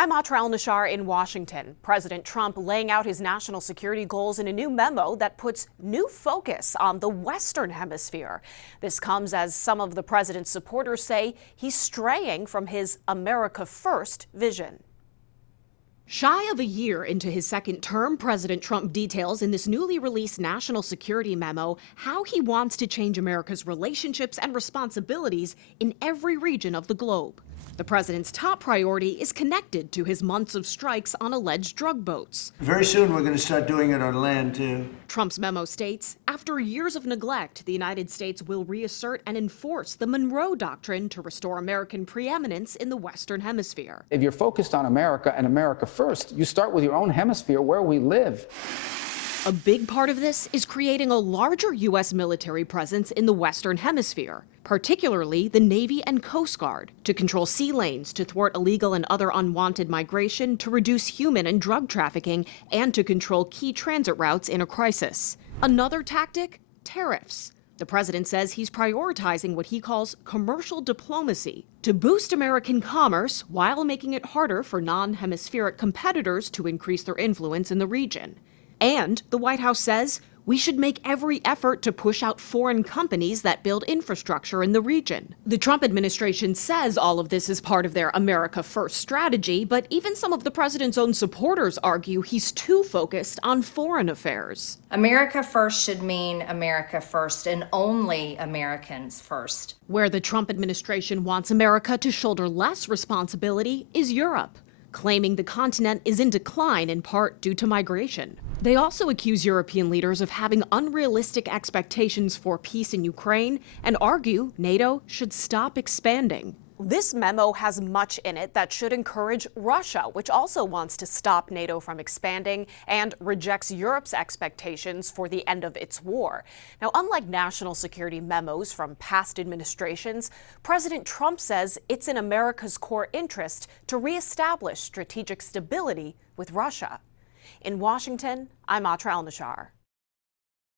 I'm Atra El-Nashar in Washington. President Trump laying out his national security goals in a new memo that puts new focus on the Western Hemisphere. This comes as some of the president's supporters say he's straying from his America First vision. Shy of a year into his second term, President Trump details in this newly released national security memo how he wants to change America's relationships and responsibilities in every region of the globe. The president's top priority is connected to his months of strikes on alleged drug boats. Very soon we're going to start doing it on land, too. Trump's memo states, after years of neglect, the United States will reassert and enforce the Monroe Doctrine to restore American preeminence in the Western Hemisphere. If you're focused on America and America first, you start with your own hemisphere where we live. A big part of this is creating a larger U.S. military presence in the Western Hemisphere, particularly the Navy and Coast Guard, to control sea lanes, to thwart illegal and other unwanted migration, to reduce human and drug trafficking, and to control key transit routes in a crisis. Another tactic? Tariffs. The president says he's prioritizing what he calls commercial diplomacy to boost American commerce while making it harder for non-hemispheric competitors to increase their influence in the region. And the White House says we should make every effort to push out foreign companies that build infrastructure in the region. The Trump administration says all of this is part of their America First strategy, but even some of the president's own supporters argue he's too focused on foreign affairs. America First should mean America First and only Americans first. Where the Trump administration wants America to shoulder less responsibility is Europe, claiming the continent is in decline in part due to migration. They also accuse European leaders of having unrealistic expectations for peace in Ukraine and argue NATO should stop expanding. This memo has much in it that should encourage Russia, which also wants to stop NATO from expanding and rejects Europe's expectations for the end of its war. Now, unlike national security memos from past administrations, President Trump says it's in America's core interest to reestablish strategic stability with Russia. In Washington, I'm Atra El-Nashar.